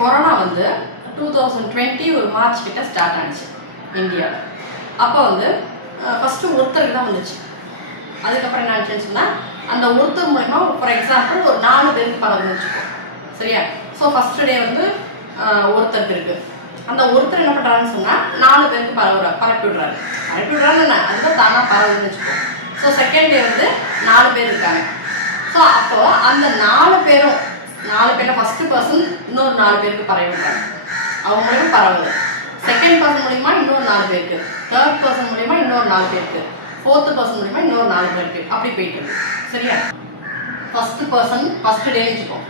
Corona வந்து 2020 ஒரு March கிட்ட ஸ்டார்ட் ஆனிச்சு இந்தியாவில். அப்போ வந்து ஃபஸ்ட்டு ஒருத்தருக்கு தான் வந்துச்சு. அதுக்கப்புறம் என்ன ஆச்சுன்னு சொன்னால் அந்த ஒருத்தர் மூலமா ஃபார் எக்ஸாம்பிள் ஒரு 4 பேருக்கு பரவுன்னு வச்சுக்கோம். சரியா? ஸோ ஃபஸ்ட்டு டே வந்து ஒருத்தருக்கு இருக்குது. அந்த ஒருத்தர் என்ன பண்ணுறாருன்னு சொன்னால் 4 பேருக்கு பரப்பி விடுறாரு என்ன அதுதான் தானாக பரவுன்னு வச்சுக்கோம். ஸோ செகண்ட் டே வந்து 4 பேர் இருக்காங்க. ஸோ அப்போ அந்த 4 பேரில் ஃபஸ்ட்டு பர்சன் இன்னொரு 4 பேருக்கு பரவி விடுறாங்க. அவங்க மூலியமாக பரவுது. செகண்ட் பர்சன் மூலிமா இன்னொரு 4 பேருக்கு, தேர்ட் பர்சன் மூலிமா இன்னொரு 4 பேருக்கு, ஃபோர்த்து பர்சன் மூலிமா இன்னொரு 4 பேருக்கு, அப்படி போயிட்டு இருக்கு. சரியா? ஃபஸ்ட்டு பர்சன் ஃபஸ்ட்டு டே வச்சுக்கோம்.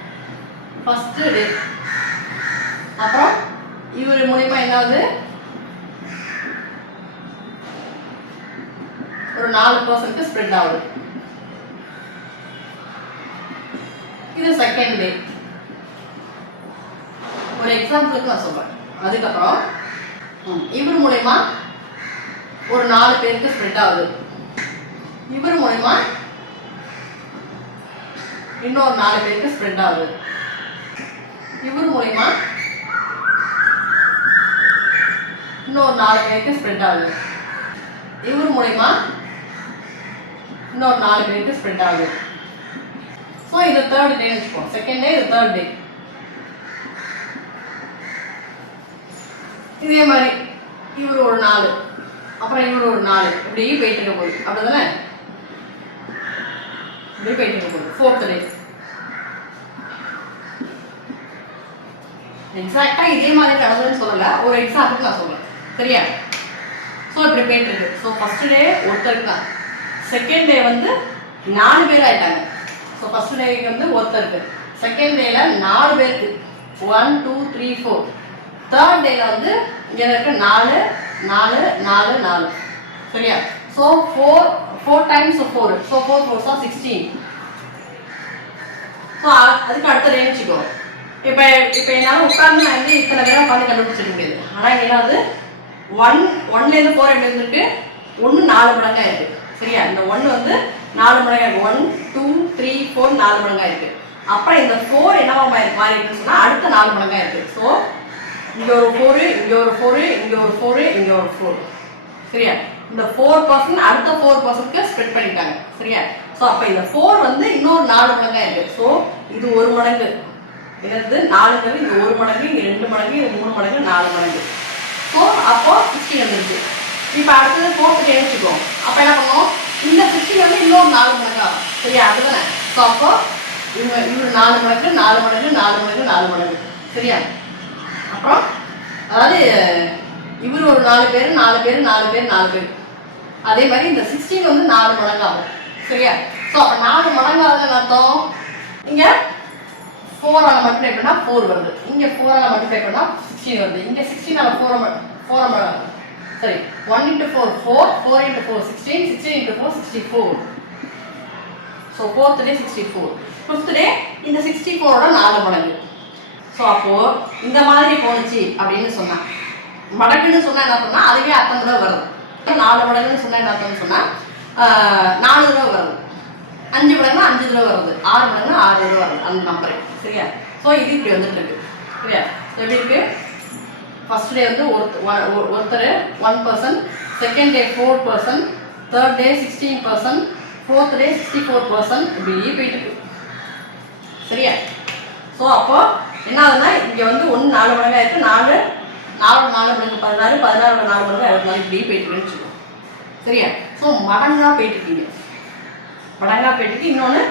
ஃபஸ்ட்டு டே அப்புறம் இவர் மூலிமா என்னாவது ஒரு 4 பர்சனுக்கு ஸ்ப்ரெட் ஆகுது. இது செகண்ட் டே. ஒரு எக்ஸாம்பிளுக்கு நான் சொல்றேன். அதுக்கப்புறம் இவர் மூலமா ஒரு 4 பேருக்கு ஸ்ப்ரெட் ஆகுது. இவர் மூலமா இன்னொரு 4 பேருக்கு ஸ்ப்ரெட் ஆகுது. இவர் மூலமா இன்னொரு 4 பேருக்கு ஸ்ப்ரெட் ஆகுது. இவர் மூலமா இன்னொரு 4 பேருக்கு ஸ்ப்ரெட் ஆகுது. ஸோ இது தேர்ட் டே வச்சுப்போம். செகண்ட் டே, இது தேர்ட் டே. இதே மாதிரி இவர் ஒரு 4, அப்புறம் இவர் ஒரு 4, இப்படி போயிட்டு இருக்க போகுது. அப்படிதானே? இப்படி போயிட்டு இருக்க போகுது. ஃபோர்த் டே எக்ஸாக்டா இதே மாதிரி நடந்ததுன்னு சொல்லல, ஒரு எக்ஸாம்பிள் நான் சொல்றேன். சரியா? ஸோ இப்படி போயிட்டு இருக்கு. ஸோ ஃபர்ஸ்ட் டே ஒருத்தருக்கு தான். செகண்ட் டே வந்து 4 பேர் ஆயிட்டாங்க. ஸோ ஃபர்ஸ்ட் டேக்கு வந்து ஒருத்தருக்கு, செகண்ட் டேல 4 பேருக்கு, 1 2 3 4. தேர்ட் டேல வந்து இங்கே இருக்க 4 4 4 4. சரியா? So 4 times 4. ஸோ 4 4 16. ஸோ அதுக்கு அடுத்த டே வச்சுக்கோ. இப்போ என்னால் உட்கார்ந்து நான் வந்து இத்தனை பேரை உட்காந்து கண்டுபிடிச்சிக்க முடியாது. ஆனால் இங்கே வந்து 1லேருந்து 4 எப்படி இருந்திருக்கு, 1 4 மடங்காக இருக்கு. சரியா? இந்த 1 வந்து 4 மடங்காக இருக்கு. 1 2 3 4 4 மடங்காக இருக்கு. அப்புறம் இந்த 4 என்னவா மாறி இருக்குன்னு சொன்னால் அடுத்த 4 மடங்காக இருக்கு. ஸோ இங்கே ஒரு 4, இங்கே ஒரு 4, இங்கே ஒரு 4, இங்கே ஒரு 4. சரியா? இந்த 4% அடுத்த 4%க்கு ஸ்ப்ரெட் பண்ணிட்டாங்க. சரியா? ஸோ அப்போ இந்த 4 வந்து இன்னொரு 4 மடங்காக இருக்கு. ஸோ இது 1 மடங்கு. என்னது 4ங்கிறது இங்கே 1 மடங்கு, இங்கே 2 மடங்கு, இங்கே 3 மடங்கு, 4 மடங்கு. ஸோ அப்போ 16 வந்துருக்கு. இப்போ அடுத்தது 4th டே வச்சுக்கோம். அப்போ என்ன பண்ணுவோம், இந்த 16 வந்து இன்னொரு 4 மடங்கு ஆகும். சரியா? அதுதானே? ஸோ அப்போ இவர் 4 மடங்கு 4 மடங்கு 4 மடங்கு 4 மடங்கு. சரியா? அப்புறம் அதாவது இவர் ஒரு 4 பேர் 4 பேர் 4 பேர் 4 பேர். அதே மாதிரி இந்த 16 வந்து 4 மடங்கு ஆகும். சரியா? ஸோ அப்போ 4 மடங்கு ஆகுதுன்னு அர்த்தம். இங்கே 4ஆல் மல்டிப்ளை பண்ணால் 4 வருது. இங்கே 4ஆல் மல்டிப்ளை பண்ணால் 16 வருது. இங்கே 16ஆல் 4 மடங்கு. சரி, 1 × 4 4, 4 × 4 16, 16 × 4 64. ஸோ 4th டே 64. 5th டே இந்த 64ஓட 4 மடங்கு. ஸோ அப்போது இந்த மாதிரி போணுச்சு அப்படின்னு சொன்னால், மடங்குன்னு சொன்னால் என்ன பண்ணால் அதுவே அத்தனை தடவை வருது. 4 மடங்குன்னு சொன்னால் என்ன அர்த்தம்னு சொன்னால் 4 தடவை வருது. 5 மடங்குனா 5 தடவை வருது. 6 மடங்குனா 6 தடவை வருது அந்த நம்பரு. சரியா? ஸோ இது இப்படி வந்துட்டு இருக்கு. சரியா? எப்படி இருக்கு? ஃபர்ஸ்ட் டே வந்து ஒருத்தர் 1 person, second day 4 person, third day 16 person, fourth day 64 person, இப்படி போயிட்டு இருக்கு. சரியா? ஸோ அப்போ என்ன ஆகுதுன்னா இங்கே வந்து 1 4 மடங்காக இருக்குது, 4 மடங்கு 16, 16 4 மடங்கு 64, இப்படி போயிட்டு இருக்குன்னு வச்சுக்கோம். சரியா? ஸோ மடங்காக போயிட்டு இருக்கீங்க. மடங்காக போயிட்டு இருக்கு. இன்னொன்று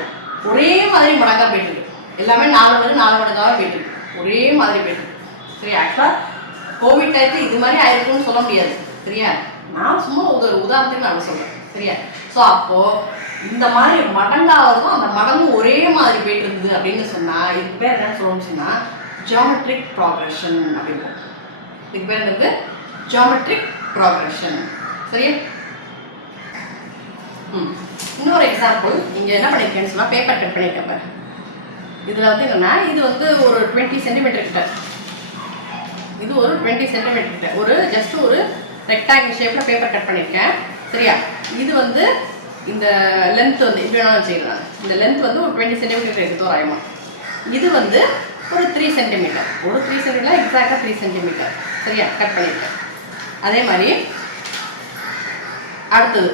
ஒரே மாதிரி மடங்காக போயிட்டு இருக்கு. எல்லாமே 4 மடங்கு 4 மடங்காக போயிட்டு இருக்கு. ஒரே மாதிரி போயிட்டு இருக்கு. சரியா? ஆக்சுவலாக கோவிட் டயத்து இது மாதிரி ஆயிருக்கும்னு சொல்ல முடியாது. சரியா? நான் சும்மா ஒரு உதாரணத்துக்கு நான் சொல்கிறேன். சரியா? ஸோ அப்போது இந்த மாதிரி மடங்காகிறதும் அந்த மடங்கு ஒரே மாதிரி போயிட்டு இருக்குது அப்படின்னு சொன்னால் இதுக்கு பேர் என்னன்னு சொல்லணும்னு சொன்னால் ஜியாமெட்ரிக் ப்ராக்ரெஷன் அப்படின்னு. இதுக்கு பேர் என்னது? Geometric progression. சரியா? இன்னொரு எக்ஸாம்பிள் இங்கே என்ன பண்ணியிருக்கேன்னு சொன்னால் பேப்பர் கட் பண்ணியிருக்கேன் பாரு. இதில் வந்து என்னென்னா இது வந்து ஒரு 20 சென்டிமீட்டர் கிட்ட, இது ஒரு 20 சென்டிமீட்டர் கிட்ட ஒரு ஜஸ்ட் ஒரு ரெக்டாங்கிள் ஷேப்பில் பேப்பர் கட் பண்ணியிருக்கேன். சரியா? இது வந்து இந்த லென்த் வந்து இப்படி வேணாலும் வச்சுக்கலாம். இந்த லென்த் வந்து ஒரு 20 சென்டிமீட்டர் இருக்குது தோராயமாக. இது வந்து ஒரு 3 சென்டிமீட்டர், ஒரு 3 சென்டிமீட்டர் எக்ஸாக்டாக 3 சென்டிமீட்டர். சரியா, கட் பண்ணியிருக்கேன். அதே மாதிரி அடுத்தது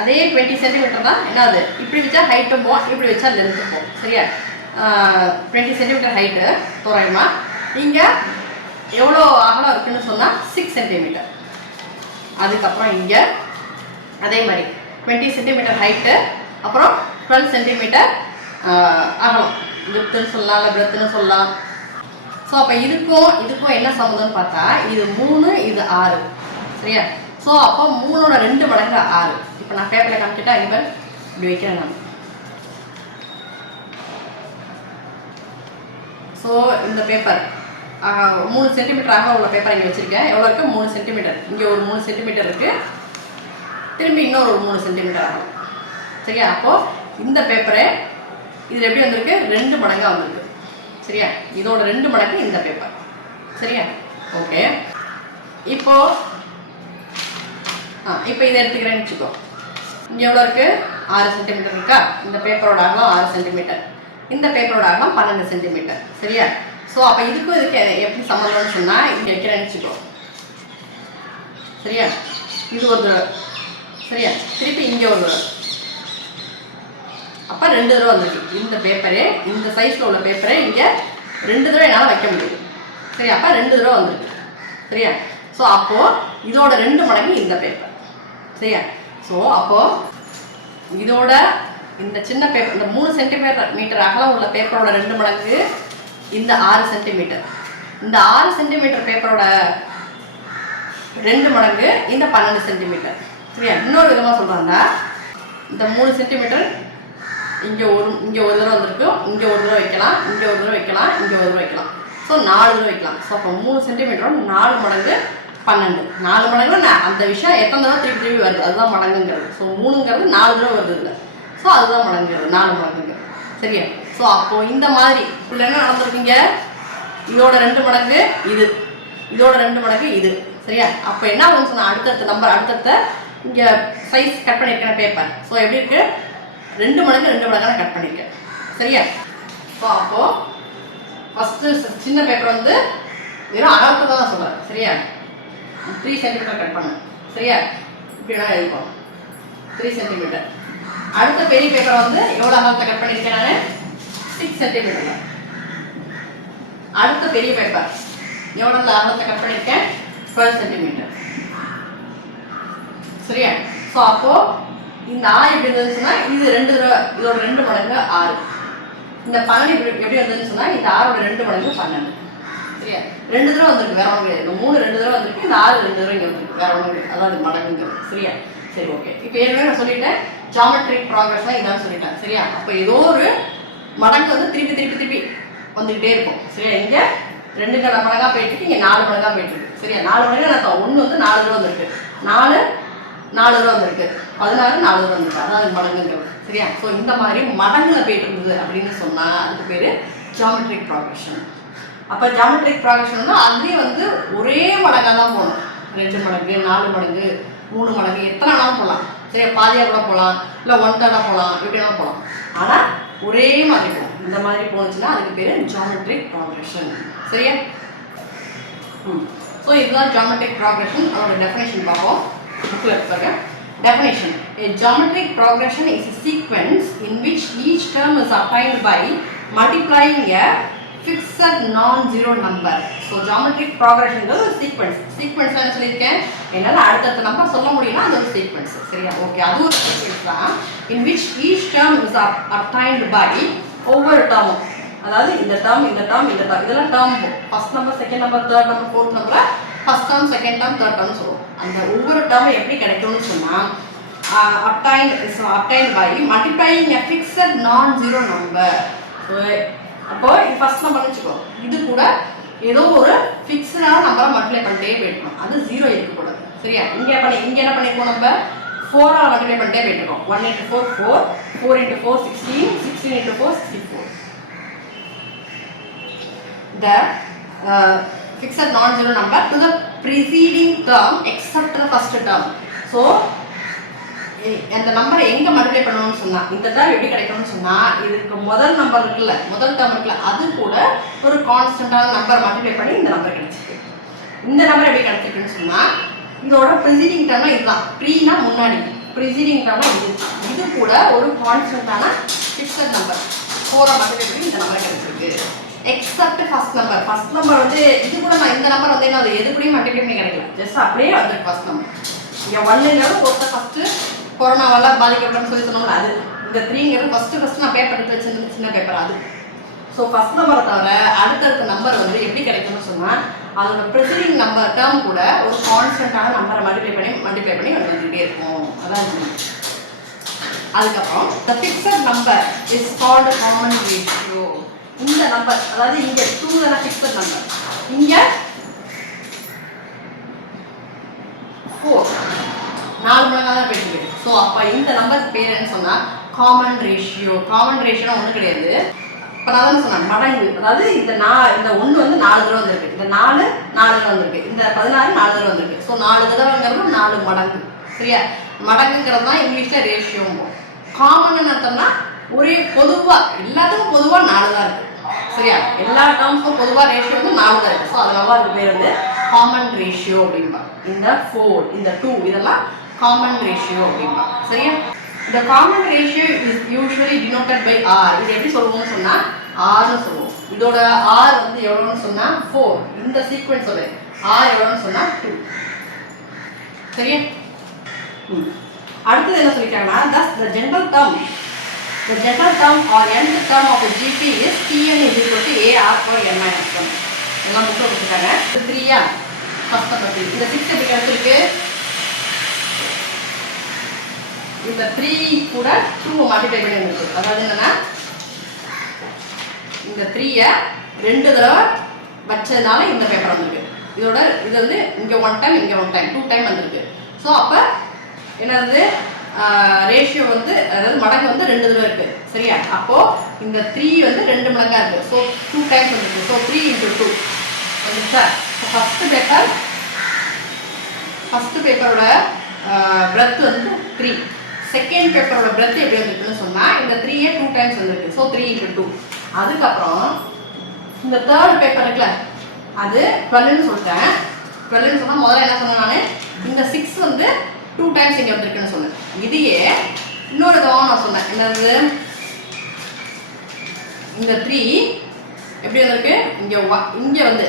அதே 20 சென்டிமீட்டர் தான். என்னது, இப்படி வச்சா ஹைட்டும் போகும், இப்படி வச்சா லென்த்து போகும். சரியா, 20 சென்டிமீட்டர் ஹைட்டு தோராயமாக. இங்கே எவ்வளோ அகலம் இருக்குன்னு சொன்னால் 6 சென்டிமீட்டர். அதுக்கப்புறம் இங்கே அதே மாதிரி 20 சென்டிமீட்டர் ஹைட்டு, அப்புறம் 12 சென்டிமீட்டர் அகலம். வித்துன்னு சொல்லலாம், இல்லை பிரெத்துன்னு சொல்லலாம். ஸோ அப்போ இதுக்கும் என்ன சம்மந்தம்னு பார்த்தா, இது 3, இது 6. சரியா, ஸோ அப்போ 3ஓட 2 மடங்கு 6. இப்போ நான் பேப்பரில் காமிச்சிட்டா இங்கே இப்படி வைக்கிறேன் நான். ஸோ இந்த பேப்பர் 3 சென்டிமீட்டர் அகலம் உள்ள பேப்பர் இங்கே வச்சுருக்கேன். எவ்வளோ இருக்குது, 3 சென்டிமீட்டர். இங்கே ஒரு 3 சென்டிமீட்டர் இருக்குது, திரும்பி இன்னொரு 3 சென்டிமீட்டர் ஆகும். சரியா, அப்போது இந்த பேப்பரை இது எப்படி வந்திருக்கு, 2 மடங்காக வந்திருக்கு. சரியா, இதோட 2 மடங்கு இந்த பேப்பர். சரியா, ஓகே. இப்போ இதை எடுத்துக்கிறேன்னு வச்சுக்கோ. இங்கே எவ்வளோ இருக்குது, 6 சென்டிமீட்டர் இருக்கா. இந்த பேப்பரோட அகலம் 6 சென்டிமீட்டர், இந்த பேப்பரோட அகலம் 12 சென்டிமீட்டர். சரியா, ஸோ அப்போ இதுக்கு எப்படி சம்மந்தம்னு சொன்னால், இங்கே வைக்கிறேன்னு வச்சுக்கோ. சரியா, இது ஒரு தடவை. சரியா, திருப்பி இங்கே ஒரு தடவை. அப்போ 2 தடவை வந்துருக்கு. இந்த பேப்பரே, இந்த சைஸில் உள்ள பேப்பரே இங்கே 2 தடவை என்னால் வைக்க முடியும். சரியா, அப்போ 2 தடவை வந்துருக்கு. சரியா, ஸோ அப்போது இதோட 2 மடங்கு இந்த பேப்பர். சரியா, ஸோ அப்போது இதோட இந்த சின்ன பேப்பர், இந்த 3 சென்டிமீட்டர் அகலம் உள்ள பேப்பரோட 2 மடங்கு இந்த 6 சென்டிமீட்டர். இந்த 6 சென்டிமீட்டர் பேப்பரோட 2 மடங்கு இந்த 12 சென்டிமீட்டர். சரியா, இன்னொரு விதமாக சொல்கிறாங்கன்னா, இந்த 3 சென்டிமீட்டர் இங்கே ஒரு தடவை வந்திருக்கு, இங்கே ஒரு தடவை வைக்கலாம், இங்கே ஒரு தடவை வைக்கலாம், இங்கே ஒரு தடவை வைக்கலாம். ஸோ 4 தடவை வைக்கலாம். ஸோ அப்போ 3 சென்டிமீட்டரோட 4 மடங்கு 12. 4 மடங்கு அந்த விஷயம் எத்தனை தடவை திருப்பி வருது, அதுதான் மடங்குங்கிறது. ஸோ 3ங்கிறது 4 தடவை வருது இல்லை. ஸோ அதுதான் மடங்குங்கிறது, 4 மடங்குங்கிறது. சரியா, ஸோ அப்போது இந்த மாதிரி இப்போ என்ன நடந்திருக்குங்க, இதோட 2 மடங்கு இது, இதோட 2 மடங்கு இது. சரியா, அப்போ என்ன ஆகும்னு சொன்னால், அடுத்தடுத்த நம்பர், அடுத்தடுத்த இங்கே சைஸ் கட் பண்ணியிருக்கேன் பேப்பர். ஸோ எப்படி இருக்குது, 2 மடங்கு 2 மடங்காக நான் கட் பண்ணியிருக்கேன். சரியா, ஸோ அப்போது ஃபஸ்ட்டு சின்ன பேப்பர் வந்து வெறும் அகலத்துக்கு தான் சொல்கிறேன். சரியா, 3 சென்டிமீட்டர் கட் பண்ணேன். சரியா, இப்படி வேணால் எழுதிப்போம், 3 சென்டிமீட்டர். அடுத்த பெரிய பேப்பரை வந்து எவ்வளோ அகலத்தை கட் பண்ணியிருக்கேன் நான், 6 சென்டிமீட்டர். அடுத்த பெரிய பேப்பர் எவ்வளோ அகலத்தை கட் பண்ணியிருக்கேன், 12 சென்டிமீட்டர். சரியா, ஸோ அப்போது இந்த 6 எப்படி இருந்ததுன்னு சொன்னால், இது 2 தடவை, இதோட 2 மடங்கு 6. இந்த 12 எப்படி வந்ததுன்னு சொன்னால், இந்த 6ஓட 2 மடங்கு 12. சரியா, 2 தடவை வந்திருக்கு, வேற ஒன்றும் கிடையாது. இந்த 3 2 தடவை வந்திருக்கு, இந்த 6 2 தடவை இங்கே வந்துருக்கு, வேற ஒன்றும் கிடையாது. அதாவது மடங்குங்கிறது. சரியா, சரி ஓகே. இப்போ ஏற்கனவே நான் சொல்லிட்டேன், ஜாமெட்ரிக் ப்ராக்ரஸ்லாம் இதான் சொல்லிட்டேன். சரியா, அப்போ ஏதோ ஒரு மடங்கு வந்து திருப்பி திருப்பி திருப்பி வந்துக்கிட்டே இருக்கும். சரியா, இங்கே 2 மடங்காக போயிட்டு இங்கே 4 மடங்காக போயிட்டு இருக்கு. சரியா, 4 மடங்கு நான் 1 வந்து 4 தடவை வந்திருக்கு, 4 தடவை வந்திருக்கு, 16 4 தடவை வந்திருக்கு, அதான் மடங்குங்கிறது. சரியா, ஸோ இந்த மாதிரி மடங்குல போயிட்டு இருந்தது அப்படின்னு சொன்னால் அதுக்கு பேர் ஜாமெட்ரிக் ப்ராக்ரஷன். அப்போ ஜாமெட்ரிக் ப்ராக்ரஷன் வந்து அதுலேயும் வந்து ஒரே மடங்காக தான் போகணும். 2 மடங்கு 4 மடங்கு 3 மடங்கு எத்தனை வேணாலும் போகலாம். சரியா, பாதியாக கூட போகலாம், இல்லை 1/3 போகலாம், எப்படி வேணாலும் போகலாம். ஆனால் ஒரே மாதிரி போகும். இந்த மாதிரி போனுச்சுன்னா அதுக்கு பேர் ஜாமெட்ரிக் ப்ராக்ரஷன். சரியா, ஸோ இதுதான் ஜாமெட்ரிக் ப்ராக்ரஷன். அதோட டெஃபினேஷன் பார்ப்போம். Definition: a geometric progression is a sequence in which each term is obtained by multiplying a fixed non-zero number. So geometric progression is a sequence. Sequence என்ன சொல்லிருக்கேன், என்னால அடுத்த number சொல்ல முடியும்னா அது ஒரு sequence. சரியா, ஓகே, அது ஒரு sequence தான். In which each term is obtained by ஒவ்வொரு டேர்மும், அதாவது இந்த டேர்ம் இந்த டேர்ம் இந்த டேர்ம், இதெல்லாம் term. First number, second number, third number, fourth number, first term, second term, third term சொல்லுவோம். அந்த ஒவ்வொரு டேர்மும் எப்படி கிடைக்கும்னு சொன்னால், obtained by multiplying a fixed non-zero number. அப்போ இது ஃபர்ஸ்ட் நம்பர் வச்சுக்கோ, இது கூட ஏதோ ஒரு ஃபிக்ஸ்டான நம்பரை மல்டிப்ளை பண்ணிட்டே போயிட்டோம், அது 0 இருக்கக்கூடாது. சரியா, இங்கே என்ன பண்ணிருக்கோம், நம்ம 4 மல்டிப்ளை பண்ணிட்டே போயிட்டுருக்கோம். 1 × 4 4, 4 × 4 16, 16 × 4 64. The fixed non-zero number to the preceding term except the first term. So அந்த நம்பரை எங்கே மல்டிப்ளை பண்ணணும்னு சொன்னால் இந்த டேர்ம் எப்படி கிடைக்கணும்னு சொன்னால் இதுக்கு முதல் நம்பர் இருக்குல்ல, முதல் டேர்ம் இருக்குல்ல, அது கூட ஒரு கான்ஸ்டன்டான நம்பர் மல்டிப்ளை பண்ணி இந்த நம்பர் கிடைச்சிருக்கு. இந்த நம்பர் எப்படி கிடைச்சிருக்குன்னு சொன்னால் இதோட ப்ரிசீடிங் டேர்ம்னா இதுதான். ப்ரீனா முன்னாடி, ப்ரிசீடிங் டேர்ம்னா இது கூட ஒரு கான்ஸ்டன்டான ஃபிக்ஸட் நம்பர் 4 மல்டிப்ளை பண்ணி இந்த நம்பர் கிடைச்சிருக்கு. Accept first number. First number வந்து இது கூட நான் இந்த நம்பர் வந்து என்ன அது எது கூடயும் மல்டிப்ளை பண்ணி கிடைக்கல, ஜஸ்ட் அப்படியே வந்து ஃபர்ஸ்ட் நம்பர். இங்கே 1ங்கிறது பொறுத்த ஃபஸ்ட்டு கொரோனாவால் பாதிக்கப்பட்டோம்னு சொல்லி சொன்னோம்ல அது. இந்த 3ங்கிறது ஃபஸ்ட்டு நான் பேப்பர் எடுத்து வச்சிருந்தது சின்ன பேப்பர் அது. ஸோ ஃபஸ்ட் நம்பரை தவிர அடுத்தடுத்த நம்பர் வந்து எப்படி கிடைக்கும்னு சொன்னால் அதோட ப்ரிசீடிங் நம்பர் டேர்ம் கூட ஒரு கான்ஸ்டன்டான நம்பரை மல்டிப்ளை பண்ணி வந்துகிட்டே இருக்கும். அதான். அதுக்கப்புறம் the fixed number is called common ratio. இந்த நம்பர் அதாவது இங்கே 2 தான ஃபிக்ஸட் நம்பர், இங்கே 4 4 மடங்காக தான் போயிட்டு. ஸோ அப்போ இந்த நம்பருக்கு பேர் என்ன சொன்னால் காமன் ரேஷியோ. காமன் ரேஷியோனா ஒன்றும் கிடையாது. இப்போ நான் தான் சொன்னேன் மடங்கு. அதாவது இந்த 1 வந்து 4 தடவை வந்திருக்கு, இந்த 4 தடவை வந்திருக்கு, இந்த 16 4 தடவை வந்திருக்கு. ஸோ 4 தடவைங்கிறது 4 மடங்கு. சரியா? மடங்குங்கிறது தான் இங்கிலீஷில் ரேஷியோம்போம். காமன் அர்த்தம்னா ஒரே பொதுவாக எல்லாத்துக்கும் பொதுவாக 4 தான் இருக்குது. சரியா? எல்லா டேர்ம்ஸுக்கும் பொதுவாக ரேஷியோ வந்து 4 தான் இருக்குது. ஸோ அதனால அது பேர் வந்து காமன் ரேஷியோ அப்படின்பா. இந்த 4 இந்த 2 இதெல்லாம் காமன் ரேஷியோ அப்படின்பா. சரியா? The common ratio is usually denoted by R. இது எப்படி சொல்லுவோம்னு சொன்னால் Rன்னு சொல்லுவோம். இதோட R வந்து எவ்வளோன்னு சொன்னால் 4. இந்த சீக்வென்ஸ் சொல்லு R எவ்வளோன்னு சொன்னால் 2. சரியா? அடுத்தது என்ன சொல்லிட்டாங்கன்னா thus the general term or nth term of a GP is Tn is equal to AR for n minus 1. எல்லாம் புக்கில் கொடுத்துருக்காங்க. 3யா ஃபஸ்ட் பற்றி இந்த 6 எப்படி கிடைச்சிருக்கு? இந்த 3 கூட 2 மல்டிப்ளை பண்ணி வந்துருக்கு. அதாவது என்னன்னா இந்த 3யை 2 தடவை வச்சதுனால இந்த பேப்பர் வந்திருக்கு. இதோட இது வந்து இங்கே 1 டைம் இங்கே 1 டைம் 2 டைம் வந்திருக்கு. ஸோ அப்போ என்னது ரேஷியோ வந்து அதாவது மடங்கு வந்து 2 தடவை இருக்குது. சரியா? அப்போது இந்த 3 வந்து 2 மடங்காக இருக்குது. ஸோ 2 டைம்ஸ் வந்துருக்கு. ஸோ 3 × 2 வந்துருச்சா? ஃபஸ்ட்டு பேப்பரோட பிரெத் வந்து 3. செகண்ட் பேப்பரோட பிரெத் எப்படி வந்துருக்குன்னு சொன்னால் இந்த 3யே 2 டைம்ஸ் வந்துருக்கு. ஸோ 3 × 2. அதுக்கப்புறம் இந்த தேர்ட் பேப்பர் இருக்குல்ல அது 12ன்னு சொல்லிட்டேன். 12ன்னு சொன்னால் முதல்ல என்ன சொன்னேன் நான் இந்த 6 வந்து 2 டைம்ஸ் இங்கே வந்திருக்குன்னு சொன்னேன். இதையே இன்னொரு கவனம் நான் சொன்னேன். என்னது இந்த 3 எப்படி வந்திருக்கு? இங்கே வந்து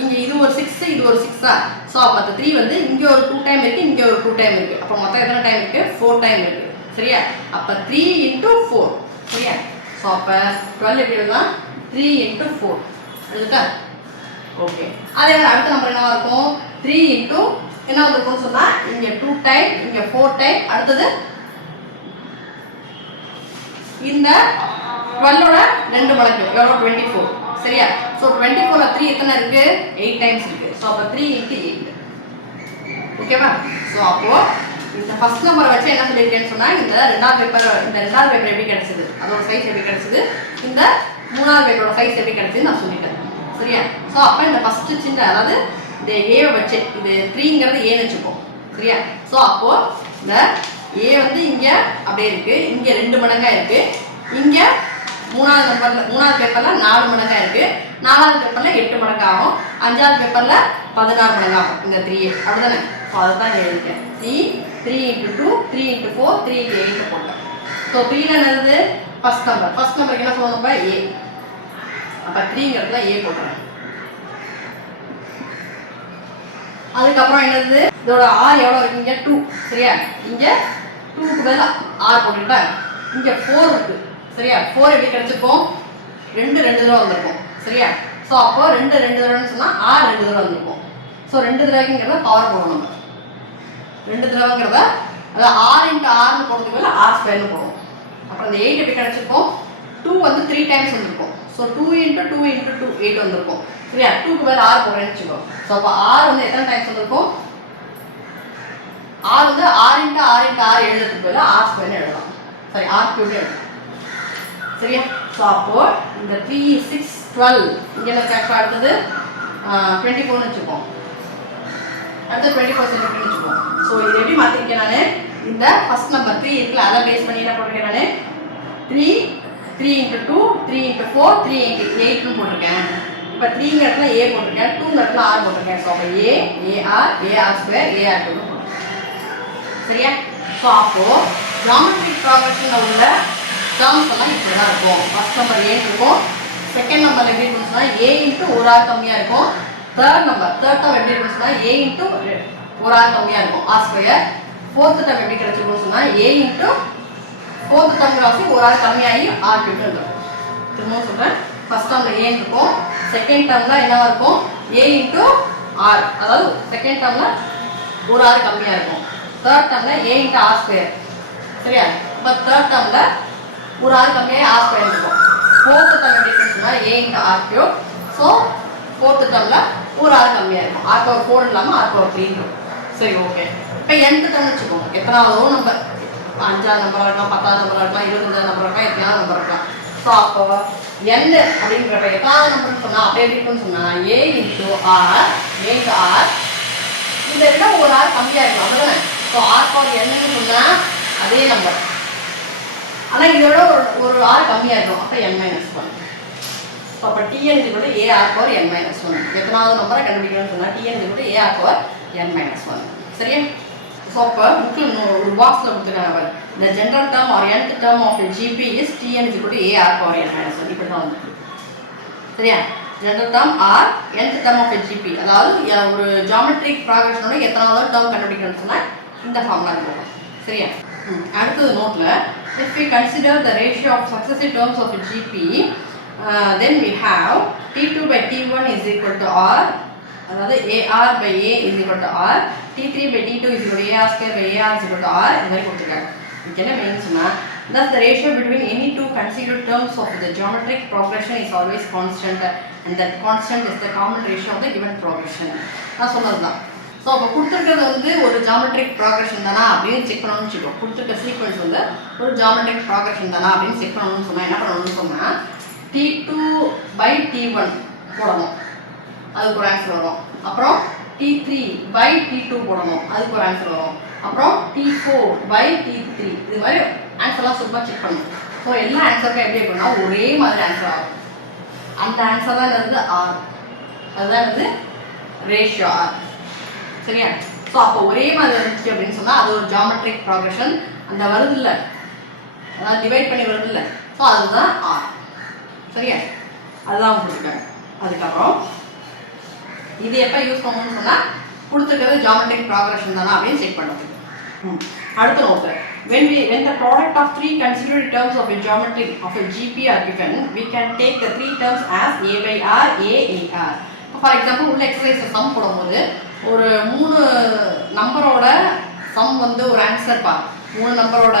இங்கே இது ஒரு 6 இது ஒரு 6 தான். ஸோ அப்போ அந்த 3 வந்து இங்கே ஒரு 2 டைம் இருக்குது, இங்கே ஒரு 2 டைம் இருக்குது. அப்போ மொத்தம் எத்தனை டைம் இருக்குது? 4 டைம் இருக்குது. சரியா? அப்போ 3 × 4. சரியா? ஸோ அப்போ 12 எப்படி இருந்தால் 3 × 4 எழுதுட்டா? ஓகே. அதே மாதிரி அடுத்த நம்பர் என்னவா இருக்கும்? 3 × என்ன வந்திருக்கும்னு சொன்னால் இங்கே 2 டைம் இங்கே 4 டைம். அடுத்தது இந்த 12ஓட 2 மடங்கு எவ்வளோ? 24. சரியா? ஸோ 24ல் 3 எத்தனை இருக்குது? 8 டைம்ஸ் இருக்குது. ஸோ அப்போ 3 × 8. ஓகேவா? ஸோ அப்போது இந்த ஃபஸ்ட் நம்பரை வச்சு என்ன சொல்லியிருக்கேன்னு சொன்னால் இந்த ரெண்டாவது பேப்பர் எப்படி கிடச்சிது, அதோட சைஸ் எப்படி கிடச்சிது, இந்த மூணாவது பேப்பரோட சைஸ் எப்படி கிடச்சிதுன்னு நான் சொல்லிட்டேன். சரியா? ஸோ அப்போ இந்த ஃபஸ்ட்டு சின்ன அதாவது இந்த ஏவை வச்சு இது 3ங்கிறது ஏன்னு வச்சுப்போம். சரியா? ஸோ அப்போது இந்த ஏ வந்து இங்கே அப்படியே இருக்குது, இங்கே 2 மடங்காக இருக்குது, இங்கே மூணாவது பேப்பரில் 4 மடங்காக இருக்குது, 4வது பேப்பரில் 8 மடங்காகும், 5வது பேப்பரில் 16 மடங்காகும் இந்த 3A. அப்படிதானே? ஸோ அதை தான் இங்கே எழுதிட்டேன். 3 × 2 3 × 4 3 × 8 போட்டேன். ஸோ 3ல என்னது? ஃபஸ்ட் நம்பருக்கு என்ன சொல்லணும்? இப்போ ஏ. அப்போ 3ங்கிறதுல ஏ போட்டுறேன். அதுக்கப்புறம் என்னது? இதோட ஆர் எவ்வளோ இருக்குது? இங்கே 2. சரியா? இங்கே 2க்கு பதில் ஆர் போட்டுக்கிட்டேன். இங்கே 4 இருக்குது. சரியா? 4 எப்படி கிடச்சிருக்கும்? 2 தடவை வந்திருக்கும். சரியா? ஸோ அப்போ 2 தடவைன்னு சொன்னால் ஆர் 2 தடவை வந்திருக்கும். ஸோ 2 தடவைங்கிறத பவர் போடணும். நம்ம 2 தடவைங்கிறத அதாவது ஆர் × ஆர்னு போடுறதுக்கு பதில் R² போடணும். அப்புறம் இந்த 8 எப்படி கிடச்சிருக்கும்? 2 வந்து 3 டைம்ஸ் வந்திருக்கும். ஸோ 2 × 2 × 2 8 வந்திருக்கும். சரியா? 2க்கு பதில் ஆர் போடுறேன்னு வச்சுக்கோ. ஸோ அப்போ ஆர் வந்து எத்தனை டைம்ஸ் வந்திருக்கும்? ஆர் வந்து ஆர் × ஆர் எழுதுறதுக்கு பதில் R² எழுதலாம். சரி, R³ எழுதலாம். சரியா? ஸோ அப்போ இந்த 3 6 12 இங்கே என்ன கேட்க அடுத்தது 24ன்னு வச்சுப்போம். அடுத்து 20% எப்படின்னு வச்சுக்கோம். ஸோ இது எப்படி மாற்றிருக்கேன் நான், இந்த ஃபர்ஸ்ட் நம்பர் 3 இருக்குல்ல அதை பேஸ் பண்ணி என்ன போட்டிருக்கேன் நான், 3 into 2 3 into 4 3 into 8னு போட்டிருக்கேன். இப்போ 3ங்கிற இடத்துல A போட்டிருக்கேன், 2ங்கிற இடத்துல R போட்டிருக்கேன். ஸோ அப்போ AR ஸ்கொயர் AR க்யூப்னு போட்டிருக்கேன். சரியா? ஸோ அப்போது ஜாமெட்ரிக் ப்ராக்ரஷனில் உள்ள டேர்ம்ஸ் எல்லாம் இப்படி தான் இருக்கும். ஃபர்ஸ்ட் நம்பர் A இருக்கும், செகண்ட் நம்பர் எப்படி இருக்குன்னு சொன்னால் A இன்ட்டு ஒரு ஆர் கம்மியாக இருக்கும். தேர்ட் டேர்ம் எப்படி இருக்குன்னு சொன்னால் A இன்ட்டு ஒரு ஆர் கம்மியாக இருக்கும் R ஸ்கொயர். ஃபோர்த் டேர்ம் எப்படி கிடைச்சிருக்குன்னு சொன்னால் A இன்ட்டு ஃபோர்த் டேர்ம் கிராசி ஒரு ஆர் கம்மியாகி ஆர் கியூப்னு இருக்கும். திரும்பவும் சொல்கிறேன், ஃபர்ஸ்ட் டேர்மில் A இருக்கும், செகண்ட் டேர்மில் என்னவா இருக்கும் A இன்ட்டு ஆர், அதாவது செகண்ட் டேர்மில் ஒரு ஆர் கம்மியாக இருக்கும். தேர்ட் டேர்மில் A இன்ட்டு ஆர் ஸ்கொயர். சரியா? இப்போ தேர்ட் டேர்மில் ஒரு ஆர் கம்மியாகி ஆர் ஸ்கொயர் இருக்கும். ஃபோர்த் டேர்ம் எப்படி இருக்குன்னு சொன்னால் A into r cube. So fourth டேர்மில் ஒரு ஆர் கம்மியாக இருக்கும், R பவர் 4 இல்லாமல் R பவர் 3 இருக்கும். சரி, ஓகே. இப்போ nth டேர்ம் வச்சுக்கோங்க, எத்தனாவதோ நம்பர், 5ஆவது நம்பராக இருக்கலாம், 10ஆவது நம்பராக இருக்கலாம், 25ஆவது நம்பராக இருக்கலாம், எத்தனாவது நம்பர் இருக்கலாம். ஸோ அப்போ n அப்படிங்கிறப்ப எத்தனாவது நம்பர்னு சொன்னால் அப்போ எப்படி இருக்குன்னு சொன்னால் A இன்ட்டு ஆர் இந்த இடம் ஒரு ஆர் கம்மியாக இருக்கும், அப்படிதானே? ஸோ ஆர் பவர் என்னன்னு சொன்னால் அதே நம்பர், ஆனால் இதோட ஒரு ஆர் கம்மியாக இருக்கும், அப்போ n-1. ஸோ அப்போ Tn = AR பவர் n-1. எத்தனாவது நம்பரை கண்டுபிடிக்கணும்னு சொன்னால் Tn = AR பவர் n-1. சரியா? ஸோ அப்போ புக்கில் ஒரு பாக்ஸில் கொடுத்துருக்காங்க, the general term or nth term of a GP is Tn = AR power n-1. இப்படி தான் வந்து. சரியா? General term r nth term of a GP, அதாவது ஒரு ஜாமெட்ரிக் ப்ராக்ரஷனோட எத்தனாவது டேர்ம் கண்டுபிடிக்கணும்னு சொன்னால் இந்த ஃபார்முலா போகும். சரியா? அடுத்தது நோட்டில், if we consider the ratio of successive terms of a GP, then we have T2 by T1 is equal to R, அதாவது AR by A is equal to R, T3 by T2 is equal to AR square by AR is equal to R. இந்த மாதிரி கொடுத்துருக்காங்க. இதுக்கு என்ன meaning சொன்னால், thus the ratio between any two consecutive terms of the geometric progression is always constant, and that constant is the common ratio of the given progression. நான் சொன்னது தான். So அப்போ கொடுத்துருக்கிறது வந்து ஒரு ஜாமெட்ரிக் ப்ராக்ரஷன் தானா அப்படின்னு செக் பண்ணணும்னு வச்சுக்கோ. கொடுத்துருக்க சீக்வன்ஸ் வந்து ஒரு ஜாமெட்ரிக் ப்ராக்ரஷன் தானா அப்படின்னு செக் பண்ணணும்னு சொன்னால் என்ன பண்ணணும்னு சொன்னால் T2 by T1 போடணும், அதுக்கு ஒரு ஆன்சர் வரும். அப்புறம் T3 by T2 போடணும், அதுக்கு ஒரு ஆன்சர் வரும். அப்புறம் T4 by T3, இது மாதிரி ஆன்சர்லாம் சூப்பராக செக் பண்ணணும். ஸோ எல்லா ஆன்சருக்கும் எப்படி இருக்குன்னா ஒரே மாதிரி ஆன்சர் ஆகும். அந்த ஆன்சர் தான் என்னது R, அதுதான் என்னது ரேஷியோ R. சரியா? ஸோ அப்போ ஒரே மாதிரி இருந்துச்சு அப்படின்னு சொன்னால் அது ஒரு ஜாமெட்ரிக் ப்ராக்ரஷன். அந்த வருது இல்லை, அதாவது டிவைட் பண்ணி வருது இல்லை, ஸோ அதுதான் R. சரியா? அதுதான் கொடுத்துருக்காங்க. அதுக்கப்புறம் இது எப்போ யூஸ் பண்ணணும்னு சொன்னால் கொடுத்துருக்கிறது ஜாமெட்ரிக் ப்ராக்ரஷன் தானா அப்படின்னு செக் பண்ணுறது. அடுத்த note, when the product of three considered terms of a geometry of a GP are given, we can take the three terms as A by R, A R. For example உள்ள exercise some போடும்போது ஒரு 3 நம்பரோட some வந்து ஒரு answer பா, 3 நம்பரோட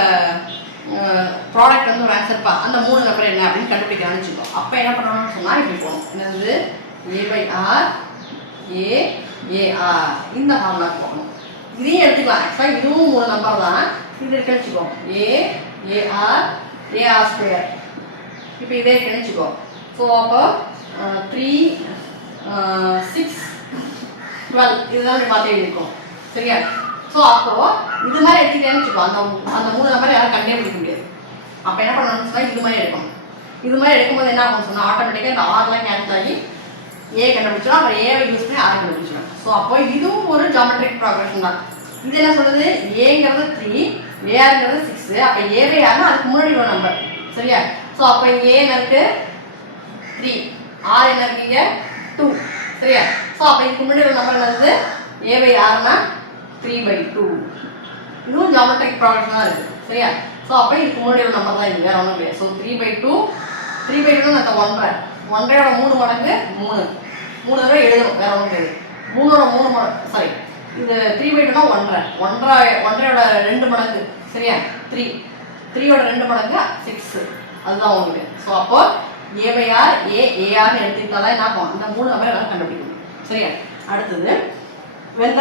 product வந்து ஒரு ஆன்சர் பா, அந்த 3 நம்பர் என்ன அப்படின்னு கண்டுபிடிக்கலாம்னு வச்சுக்கோ. அப்போ என்ன பண்ணணும்னு சொன்னால் இப்படி போகணும், என்னது A by R AR இந்த ஃபார்முலாக்கு போகணும். இதையும் எடுத்துக்கலாம், ஆக்சுவலாக இதுவும் 3 நம்பர் தான், இது இருக்குன்னு வச்சுக்கோ. AR square. இப்போ இதே இருக்குன்னு வச்சுக்கோ. ஸோ அப்போ 3 6 12 இதுதான் மாற்றி எழுதிக்கும். சரியா? ஸோ அப்போது இது மாதிரி எடுத்துக்கிட்டேன்னு வச்சுக்கோ, அந்த 3 நம்பர் யாரும் கண்டே பிடிக்க முடியாது. அப்போ என்ன பண்ணணும்னு சொன்னால் இது மாதிரி எடுக்கணும். இது மாதிரி எடுக்கும்போது என்ன ஆகும்னு சொன்னால் ஆட்டோமேட்டிக்காக இந்த ஆர்லாம் கேன்சல் ஆகி ஏ கண்டுபிடிச்சிடும், அப்புறம் ஏவை யூஸ் பண்ணி ஆர் கண்டுபிடிச்சிடும். ஸோ அப்போ இதுவும் ஒரு ஜாமெட்ரிக் ப்ராக்ரஷன் தான். இது என்ன சொல்கிறது, ஏங்கிறது 3, ஏஆருங்கிறது 6. அப்போ ஏவே யாருன்னா அதுக்கு முன்னாடி ஒரு நம்பர். சரியா? ஸோ அப்போ ஏ என்ன இருக்குது 3, ஆர் என்ன இருக்கீங்க 2. சரியா? ஸோ அப்போ இதுக்கு முன்னாடி ஒரு நம்பர் என்னது ஏ பை ஆர்னா 3/2. இதுவும் ஜாமெட்ரிக் ப்ராக்ரஷன் தான் இருக்குது. சரியா? ஸோ அப்போ இதுக்கு முன்னாடி ஒரு நம்பர் தான் இது, வேறு ஒன்றும் கிடையாது. ஸோ 3/2 அந்த 1.5 1.5 3 மடங்கு 3 தடவை எழுதணும், வேறு ஒன்றும் கிடையாது. 3 மடங்கு சாரி, இது 3/2னா 1.5 2 மடங்கு. சரியா? 3 2 மடங்கு 6, அதுதான் உங்களுக்கு. ஸோ அப்போ A by R ARன்னு எடுத்துக்கிட்டா தான் என்ன ஆகும், இந்த 3 நம்பரை வேலை கண்டுபிடிக்கணும். சரியா? அடுத்தது, when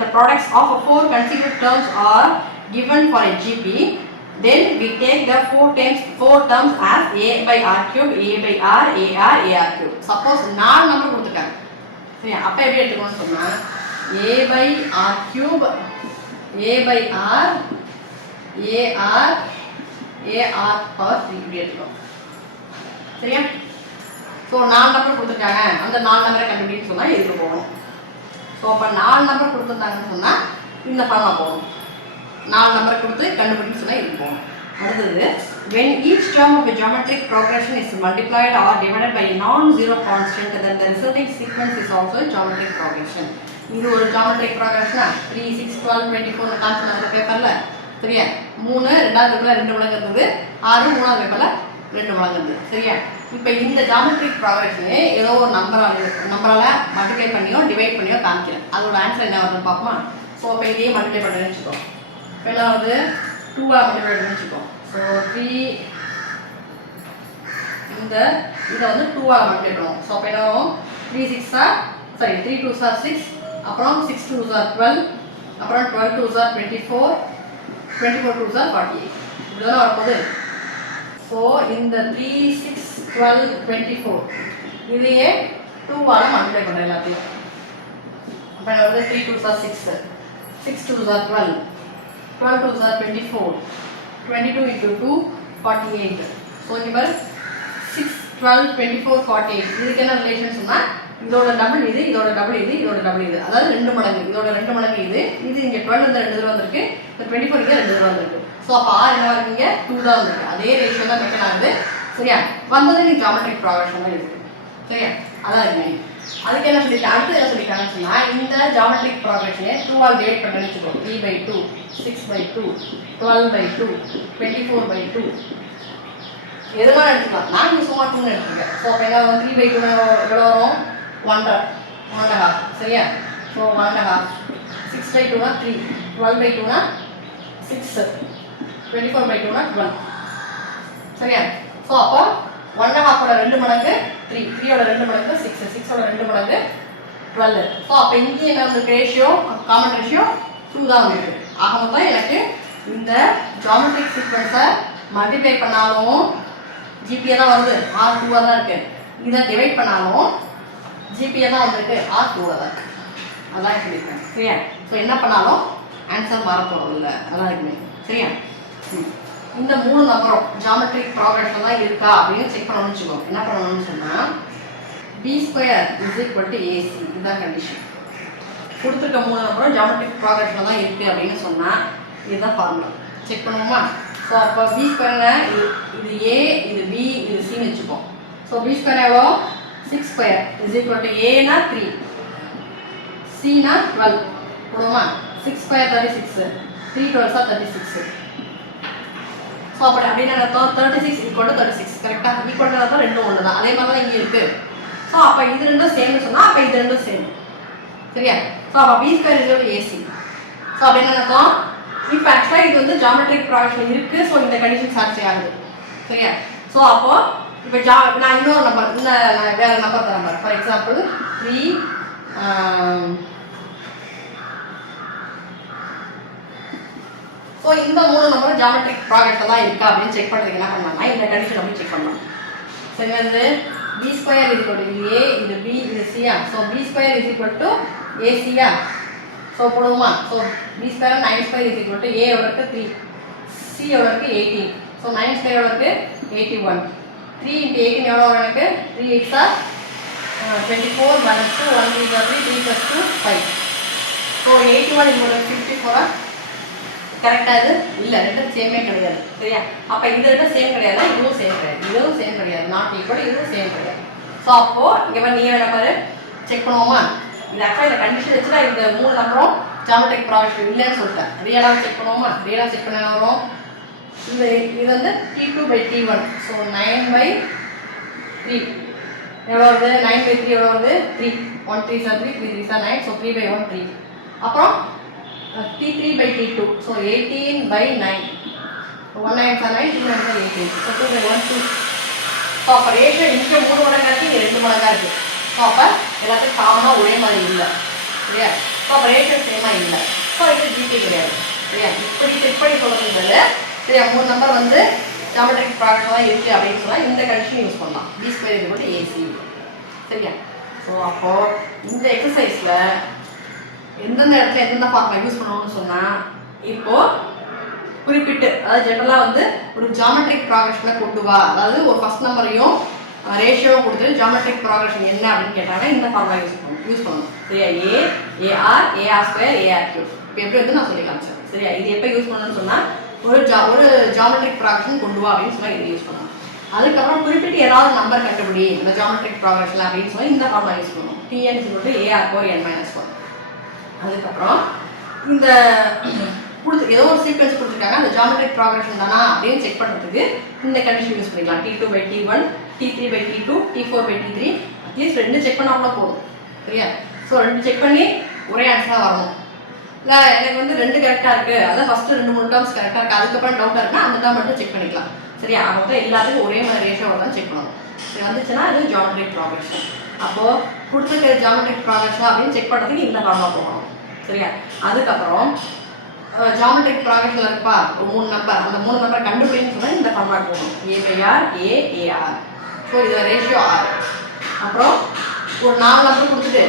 the products of 4 consecutive terms are given for a GP, then we take the 4 terms as A by R cube, A by R, AR cube. Suppose 4 number கொடுத்துட்டாங்க, சரியா? அப்போ எப்படி எடுத்துக்கணும்னு சொன்னால் a by r cube a by r ar ar power 3 இப்படி எடுத்துக்கணும். சரியா? So 4 number கொடுத்துருக்காங்க, அந்த 4 நம்பரை கண்டுபிடின்னு சொன்னால் இதுக்கு போகணும். ஸோ அப்போ 4 நம்பர் கொடுத்துருந்தாங்கன்னு சொன்னால் இந்த ஃபார்முலா போகணும். 4 நம்பர் கொடுத்து கண்டுபிடின்னு சொன்னால் இதுக்கு போகணும். அடுத்தது when each term of a geometric progression is multiplied or divided by a non-zero constant, then the resulting sequence is also a geometric progression. இது ஒரு geometric progression 3 6 12 24 கான்செப்ட் அந்த பேப்பர்ல சரியா? 3 ரெண்டாவது பேப்பர்ல 2 மடங்கு இருந்தது, 6 மூணாவது பேப்பர்ல 2 மடங்கு இருந்தது. சரியா? இப்போ இந்த geometric progression ஏதோ ஒரு நம்பரால மல்டிப்ளை பண்ணியோ டிவைட் பண்ணியோ காமிக்கிறேன். அதோட ஆன்சர் என்ன வருதுன்னு பார்ப்போமா? ஸோ இப்போ இதையே மல்டிப்ளை பண்ணுறேன்னு வச்சுக்கோ. இப்போ என்ன வருது? 2 மல்டிப்ளை பண்ணுறேன்னு வச்சுக்கோ. ஸோ 3 இதை வந்து 2 மல்டிப்ளை பண்ணுவோம். ஸோ அப்போ என்ன வரும்? 3 2s are 6, அப்புறம் 6 2s are 12, அப்புறம் 12 2s are 24, 24 2s are 48. இப்படிதான் வரப்போகுது. ஸோ இந்த 3 6 12 24 இதையே 2ஆல் மல்டிப்ளை பண்ணுறேன் எல்லாத்தையும். அப்போ என்ன வருது? 3 2s are 6, 6 2s are 12, 12 2s are 24, 22 into 2 48. So இங்கே பாரு 6 12 24 48 இதுக்கு என்ன ரிலேஷன் சொன்னால் இதோட டபுள் இது, இதோட டபுள் இது, இதோட டபுள் இது, அதாவது 2 மடங்கு, இதோட 2 மடங்கு இது. இது இங்கே 12 வந்து 2 தடவை வந்திருக்கு, இந்த 24 இங்கே 2 தடவை வந்திருக்கு. ஸோ அப்போ R என்ன இருக்குங்க? 2 தான் வந்திருக்கு. அதே ரேஷியோ தான் மெயின்டைன் ஆகுது. சரியா? வந்தது நீ ஜியோமெட்ரிக் ப்ராக்ரஷன் தான் இருக்குது. சரியா? அதான் இருக்கு. அதுக்கு என்ன சொல்லியிருக்கேன்? அடுத்து என்ன சொல்லியிருக்காங்கன்னு சொன்னால் இந்த ஜியோமெட்ரிக் ப்ராக்ரஷனை 2ஆல் டிவைட் பண்ணி வச்சுக்கோ. 3/2 6/2 12/2 24/2 எதுவாக எடுத்துக்கலாம். நான் இங்கே சும்மா 2 எடுத்துருக்கேன். ஸோ அப்போ என்ன வரும்? 3/2 எவ்வளோ வரும்? 1.5. சரியா? ஸோ 1.5 6/2 3, 12/2 6, 24/2 12. சரியா? ஸோ அப்போ 1.5ஓட 2 மடங்கு 3, 3ஓட 2 மடங்கு 6, 6ஓட 2 மடங்கு 12. ஸோ அப்போ இங்கே என்ன வந்து ரேஷியோ, காமன் ரேஷியோ 2 தான் வந்துருக்கு. ஆக மொத்தம் எனக்கு இந்த ஜியோமெட்ரிக் சீக்வன்ஸை மல்டிப்ளை பண்ணாலும் ஜிபிஏ தான் வருது, R 2ஆக தான் இருக்குது. இதை டிவைட் பண்ணாலும் ஜிபிஏ தான் வந்திருக்கு, R 2ஆக தான் இருக்குது. அதான் சொல்லியிருக்கேன். சரியா? ஸோ என்ன பண்ணாலும் ஆன்சர் மாறப்போகிறது இல்லை. அதான் இருக்குமே. சரியா? இந்த 3 நம்பரும் ஜியோமெட்ரிக் ப்ராக்ரஷன் தான் இருக்கா அப்படின்னு செக் பண்ணணும்னு வச்சுக்கோ. என்ன பண்ணணும்னு சொன்னால் B² = AC இதுதான் கண்டிஷன். கொடுத்துருக்க 3 நம்பரும் ஜியோமெட்ரிக் ப்ராக்ரஷன் தான் இருக்குது அப்படின்னு சொன்னால் இதுதான் ஃபார்முலா. செக் பண்ணுவோமா? ஸோ அப்போ B² இது A, இது B, இது Cன்னு வச்சுப்போம். ஸோ B² எவ்வளோ? 6² = A னா 3, C னா 12 போடுவோமா? 6² 36, 3 12s are 36. ஸோ அப்படி அப்படின்னு அர்த்தம் 36 = 36 கரெக்டாக ஈக்குவல் அர்த்தம் ரெண்டும் ஒன்று தான். அதே மாதிரி தான் இங்கே இருக்குது. ஸோ அப்போ இது ரெண்டும் சேம்னு சொன்னால் அப்போ இது ரெண்டும் சேம். சரியா? ஸோ அப்போ B² = AC. ஸோ அப்படின்னு அர்த்தம் இப்போ ஆக்சுவலாக இது வந்து ஜியோமெட்ரிக் ப்ராக்ரஷன் இருக்குது. ஸோ இந்த கண்டிஷன் சாட்டிஸ்ஃபை ஆகுது. சரியா? ஸோ அப்போ இப்போ நான் இன்னொரு நம்பர் நான் வேறு நம்பர் தர நம்பர் ஃபார் எக்ஸாம்பிள் 3 ஸோ இந்த 3 நம்பரும் ஜியோமெட்ரிக் ப்ராக்ரஷன் தான் இருக்கா அப்படின்னு செக் பண்ணுறதுக்கு என்ன பண்ணலாம்னா இந்த கண்டிஷன் அப்படி செக் பண்ணலாம். சரி வந்து B² = A, இது B, இது C. So B² = AC. So போடுவோமா? ஸோ B² 9² = A எவ்வளோக்கு 3, C எவ்வளோக்கு 18. ஸோ 9² எவ்வளோக்கு 81. 3 × 18 எவ்வளோ வரும் எனக்கு? 3 8s are 24 minus 2 1 3 3 3 plus 2 5. So 81 = 54. கரெக்டாக இது இல்லை, ரெண்டும் சேமே கிடையாது. சரியா? அப்போ இது ரெண்டும் சேம் கிடையாது, இதுவும் சேம் கிடையாது, இதுவும் சேம் கிடையாது, நாட் ஈக்குவல், இதுவும் சேம் கிடையாது. ஸோ அப்போது இங்கே வந்து நீங்கள் என்ன பாரு செக் பண்ணுவோமா? இது ஆக்சுவலாக இந்த கண்டிஷன் வச்சு தான் இந்த 3 நம்பரும் ஜியோமெட்ரிக் ப்ராக்ரஷன் இல்லைன்னு சொல்லிட்டேன். ரியலாக செக் பண்ணுவோமா? ரியலாக செக் பண்ண வரும். இது வந்து T2/T1. ஸோ 9/3 எவ்வளோ வருது? 9/3 எவ்வளோ வருது? 3. 1 3s are 3, 3 3s are 9. So 3/1 3. அப்புறம் T3/T2. So 18/9. 1 9s are 9, 2 9s are 18. So 2/1 2. So அப்போ ரேஷியோ இங்கே 3 மடங்காக இருக்குது, இங்கே 2 மடங்காக இருக்குது. ஸோ அப்போ எல்லாத்துக்கும் காமனாக ஒரே மாதிரி இல்லை. சரியா? ஸோ அப்போ ரேஷியோ சேமாக இல்லை. ஸோ இது ஜிபி கிடையாது. சரியா? இப்படி செக் பண்ணி சொல்கிறது. சரியா? 3 நம்பர் வந்து ஜியோமெட்ரிக் ப்ராக்ரஷன் தான் இருக்குது அப்படின்னு சொன்னால் இந்த கண்டிஷன் யூஸ் பண்ணலாம். B² = AC. சரியா? ஸோ அப்போது இந்த எக்ஸசைஸில் எந்தெந்த இடத்துல எந்தெந்த ஃபார்முலா யூஸ் பண்ணணும்னு சொன்னால், இப்போது குறிப்பிட்டு அதாவது ஜெனரலாக வந்து ஒரு ஜாமெட்ரிக் ப்ராக்ரஷனை கொண்டு வா, அதாவது ஒரு ஃபர்ஸ்ட் நம்பரையும் ரேஷியோவும் கொடுத்துட்டு ஜாமெட்ரிக் ப்ராக்ரஷன் என்ன அப்படின்னு கேட்டாங்கன்னா இந்த ஃபார்முலா யூஸ் பண்ணணும். சரியா? A r square a r cube. இப்போ எப்படி வந்து நான் சொல்லி காமிச்சேன். சரியா? இது எப்போ யூஸ் பண்ணணும்னு சொன்னால் ஒரு ஜாமெட்ரிக் ப்ராக்ரஷன் கொண்டு வா அப்படின்னு சொன்னால் இதை யூஸ் பண்ணணும். அதுக்கப்புறம் குறிப்பிட்டு ஏதாவது நம்பர் கண்டுபிடி இந்த ஜாமெட்ரிக் ப்ராக்ரஷன் அப்படின்னு சொல்லி இந்த ஃபார்முலா யூஸ் பண்ணணும். Tn = AR/n-1. அதுக்கப்புறம் இந்த ஏதோ ஒரு சீக்வன்ஸ் கொடுத்துருக்காங்க, அந்த ஜாமெட்ரிக் ப்ராக்ரஷன் தானா அப்படின்னு செக் பண்ணுறதுக்கு இந்த கண்டிஷன் யூஸ் பண்ணிக்கலாம். T2/T1, T3/T2, T4/T3. At least 2 check பண்ணால் கூட போதும். சரியா? ஸோ 2 செக் பண்ணி ஒரே ஆன்சராக வரணும். இல்லை எனக்கு வந்து 2 கரெக்டாக இருக்குது, அதான் ஃபஸ்ட்டு 2-3 டேர்ம்ஸ் கரெக்டாக இருக்குது, அதுக்கப்புறம் டவுட்டாக இருக்குன்னா அந்த டேர்ம் மட்டும் செக் பண்ணிக்கலாம். சரியா? அப்போ எல்லாத்துக்கும் ஒரே மாதிரி ரேஷியோவை தான் செக் பண்ணணும். இது வந்துச்சுன்னா அது ஜாமெட்ரிக் ப்ராக்ரஷன். அப்போது கொடுத்துருக்க ஜாமெட்ரிக் ப்ராக்ரஷன் அப்படின்னு செக் பண்ணுறதுக்கு இந்த ஃபார்முலா போகணும். சரியா? அதுக்கப்புறம் ஜாமெட்ரிக் ப்ராக்ரஷன் இருப்பா ஒரு 3 நம்பர், அந்த 3 நம்பர் கண்டுபிடின்னு சொன்னால் இந்த ஃபார்முலா போகணும். A/R, AAR. ஸோ இது ரேஷியோ R. அப்புறம் ஒரு 4 நம்பர் கொடுத்துட்டு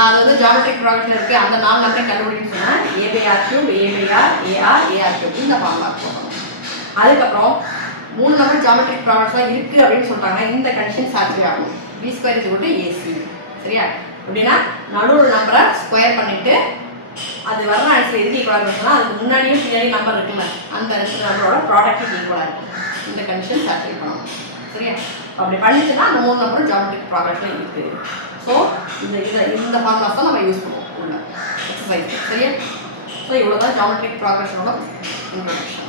அது வந்து ஜாமெட்ரிக் ப்ராக்ரஷன் இருக்குது, அந்த 4 நம்பரை கண்டுபிடின்னு சொன்னால் A/R3, A/R, AR, AR3 இந்த ஃபார்முலா போகணும். அதுக்கப்புறம் 3 நம்பர் ஜாமெட்ரிக் ப்ராக்ரஷன் இருக்குது அப்படின்னு சொல்கிறாங்கன்னா இந்த கண்டிஷன் சாட்டிஸ்ஃபை ஆகணும். B² = AC. சரியா? அப்படின்னா நடுவில் நம்பரை ஸ்கொயர் பண்ணிவிட்டு அது வர ஆன்சர் எதுக்கு ஈக்குவலாக இருக்குன்னா அதுக்கு முன்னாடியும் பின்னாடி நம்பர் இருக்குல்ல அந்த 2 நம்பரோட ப்ராடக்ட்டுக்கு ஈக்குவலாக இருக்கும். இந்த கண்டிஷன் சாட்டிஸ்ஃபை பண்ணணும். சரியா? அப்படி பண்ணிச்சுன்னா அந்த 3 நம்பரும் ஜாமெட்ரிக் ப்ராக்ரஷன் இருக்குது. ஸோ இந்த ஃபார்முலாஸ் தான் நம்ம யூஸ் பண்ணுவோம் உள்ள எக்ஸசைஸ். சரியா? ஸோ இவ்வளோ தான் ஜாமெட்ரிக் ப்ராக்ரஷனோட இன்ட்ரோடக்ஷன்.